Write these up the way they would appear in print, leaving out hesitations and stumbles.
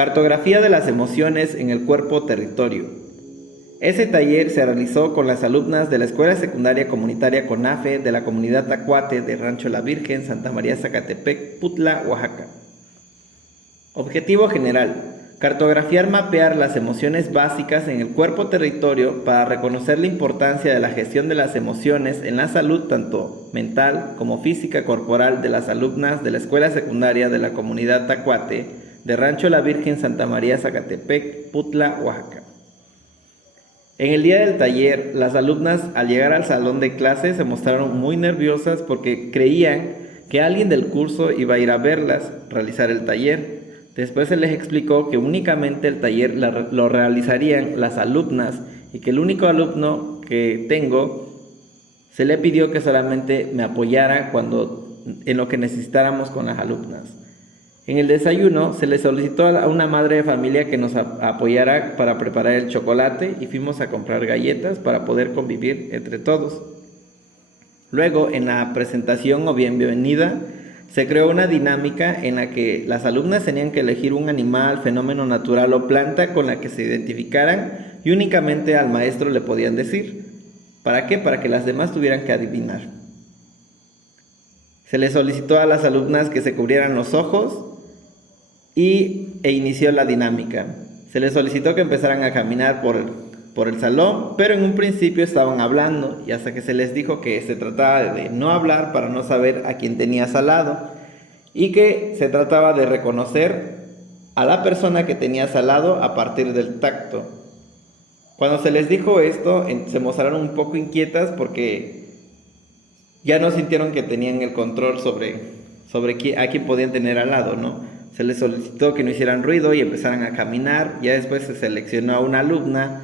Cartografía de las emociones en el cuerpo territorio. Ese taller se realizó con las alumnas de la Escuela Secundaria Comunitaria CONAFE de la comunidad Tacuate de Rancho La Virgen, Santa María Zacatepec, Putla, Oaxaca. Objetivo general: cartografiar, mapear las emociones básicas en el cuerpo territorio para reconocer la importancia de la gestión de las emociones en la salud tanto mental como física corporal de las alumnas de la Escuela Secundaria de la comunidad Tacuate de Rancho La Virgen, Santa María Zacatepec, Putla, Oaxaca. En el día del taller, las alumnas al llegar al salón de clases se mostraron muy nerviosas porque creían que alguien del curso iba a ir a verlas realizar el taller. Después se les explicó que únicamente el taller lo realizarían las alumnas y que el único alumno que tengo se le pidió que solamente me apoyara en lo que necesitáramos con las alumnas. En el desayuno se le solicitó a una madre de familia que nos apoyara para preparar el chocolate y fuimos a comprar galletas para poder convivir entre todos. Luego, en la presentación o bienvenida, se creó una dinámica en la que las alumnas tenían que elegir un animal, fenómeno natural o planta con la que se identificaran y únicamente al maestro le podían decir. ¿Para qué? Para que las demás tuvieran que adivinar. Se les solicitó a las alumnas que se cubrieran los ojos e inició la dinámica. Se les solicitó que empezaran a caminar por el salón, pero en un principio estaban hablando y hasta que se les dijo que se trataba de no hablar para no saber a quién tenías al lado y que se trataba de reconocer a la persona que tenías al lado a partir del tacto. Cuando se les dijo esto, se mostraron un poco inquietas porque ya no sintieron que tenían el control sobre a quién podían tener al lado, ¿no? Se les solicitó que no hicieran ruido y empezaran a caminar. Ya después se seleccionó a una alumna.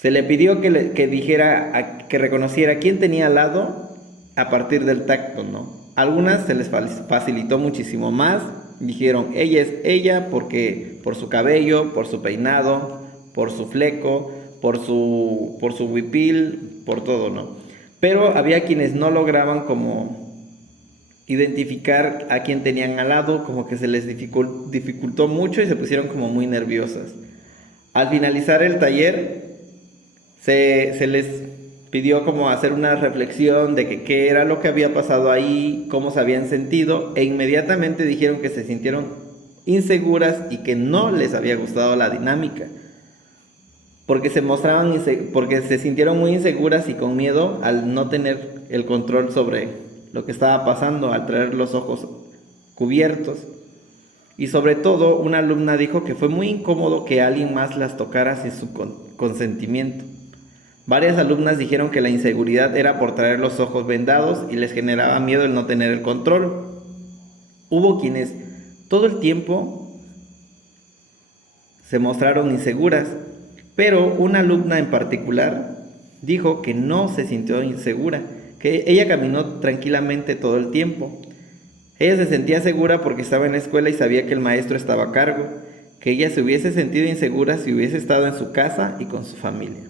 Se le pidió que dijera, que reconociera quién tenía al lado a partir del tacto, ¿no? Algunas se les facilitó muchísimo más. Dijeron, ella es ella porque por su cabello, por su peinado, por su fleco, por su huipil, por todo, ¿no? Pero había quienes no lograban como identificar a quién tenían al lado, como que se les dificultó mucho y se pusieron como muy nerviosas. Al finalizar el taller, se les pidió como hacer una reflexión de que qué era lo que había pasado ahí, cómo se habían sentido, e inmediatamente dijeron que se sintieron inseguras y que no les había gustado la dinámica, porque porque se sintieron muy inseguras y con miedo al no tener el control sobre lo que estaba pasando, al traer los ojos cubiertos. Y sobre todo, una alumna dijo que fue muy incómodo que alguien más las tocara sin su consentimiento. Varias alumnas dijeron que la inseguridad era por traer los ojos vendados y les generaba miedo el no tener el control. Hubo quienes todo el tiempo se mostraron inseguras, pero una alumna en particular dijo que no se sintió insegura, que ella caminó tranquilamente todo el tiempo. Ella se sentía segura porque estaba en la escuela y sabía que el maestro estaba a cargo, que ella se hubiese sentido insegura si hubiese estado en su casa y con su familia.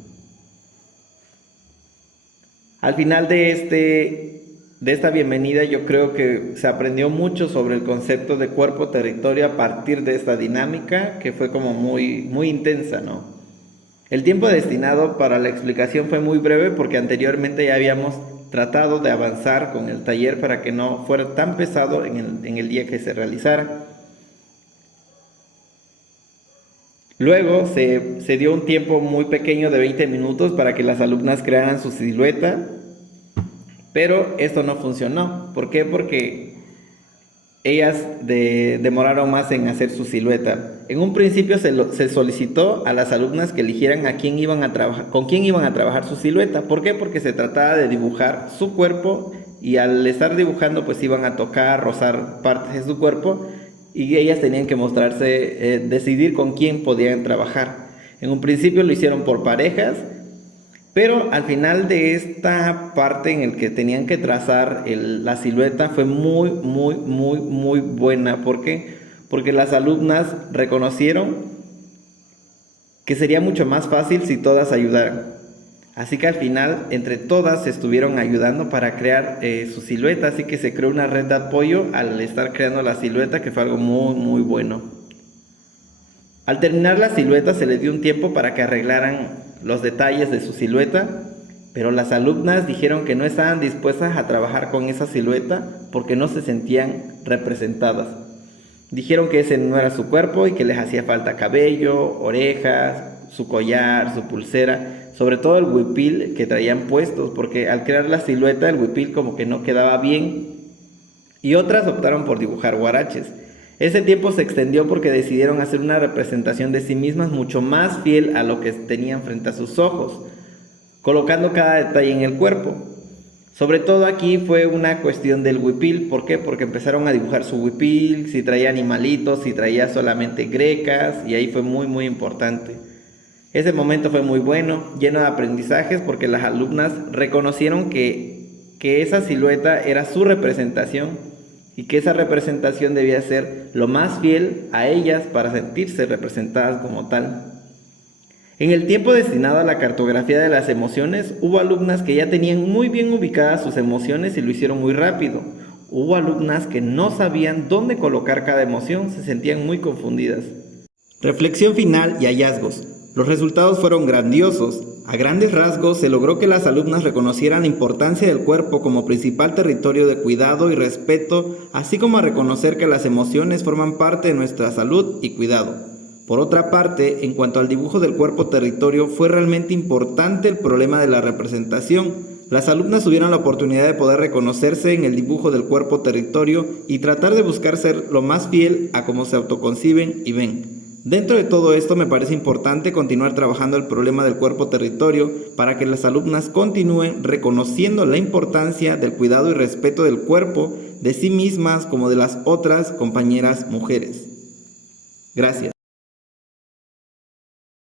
Al final de esta bienvenida, yo creo que se aprendió mucho sobre el concepto de cuerpo-territorio a partir de esta dinámica, que fue como muy intensa, ¿no? El tiempo destinado para la explicación fue muy breve porque anteriormente ya habíamos tratado de avanzar con el taller para que no fuera tan pesado en el día que se realizara. Luego se dio un tiempo muy pequeño de 20 minutos para que las alumnas crearan su silueta, pero esto no funcionó. ¿Por qué? Porque ellas demoraron más en hacer su silueta. En un principio se solicitó a las alumnas que eligieran con quién iban a trabajar su silueta. ¿Por qué? Porque se trataba de dibujar su cuerpo y al estar dibujando pues iban a tocar, rozar partes de su cuerpo y ellas tenían que decidir con quién podían trabajar. En un principio lo hicieron por parejas, pero al final de esta parte en el que tenían que trazar la silueta fue muy buena. ¿Por qué? Porque las alumnas reconocieron que sería mucho más fácil si todas ayudaran. Así que al final, entre todas se estuvieron ayudando para crear su silueta, así que se creó una red de apoyo al estar creando la silueta, que fue algo muy bueno. Al terminar la silueta se les dio un tiempo para que arreglaran los detalles de su silueta, pero las alumnas dijeron que no estaban dispuestas a trabajar con esa silueta porque no se sentían representadas. Dijeron que ese no era su cuerpo y que les hacía falta cabello, orejas, su collar, su pulsera, sobre todo el huipil que traían puestos, porque al crear la silueta el huipil como que no quedaba bien, y otras optaron por dibujar huaraches. Ese tiempo se extendió porque decidieron hacer una representación de sí mismas mucho más fiel a lo que tenían frente a sus ojos, colocando cada detalle en el cuerpo. Sobre todo aquí fue una cuestión del huipil. ¿Por qué? Porque empezaron a dibujar su huipil, si traía animalitos, si traía solamente grecas, y ahí fue muy importante. Ese momento fue muy bueno, lleno de aprendizajes, porque las alumnas reconocieron que esa silueta era su representación y que esa representación debía ser lo más fiel a ellas para sentirse representadas como tal. En el tiempo destinado a la cartografía de las emociones, hubo alumnas que ya tenían muy bien ubicadas sus emociones y lo hicieron muy rápido. Hubo alumnas que no sabían dónde colocar cada emoción, se sentían muy confundidas. Reflexión final y hallazgos. Los resultados fueron grandiosos. A grandes rasgos se logró que las alumnas reconocieran la importancia del cuerpo como principal territorio de cuidado y respeto, así como a reconocer que las emociones forman parte de nuestra salud y cuidado. Por otra parte, en cuanto al dibujo del cuerpo territorio, fue realmente importante el problema de la representación. Las alumnas tuvieron la oportunidad de poder reconocerse en el dibujo del cuerpo territorio y tratar de buscar ser lo más fiel a cómo se autoconciben y ven. Dentro de todo esto me parece importante continuar trabajando el problema del cuerpo territorio para que las alumnas continúen reconociendo la importancia del cuidado y respeto del cuerpo de sí mismas como de las otras compañeras mujeres. Gracias.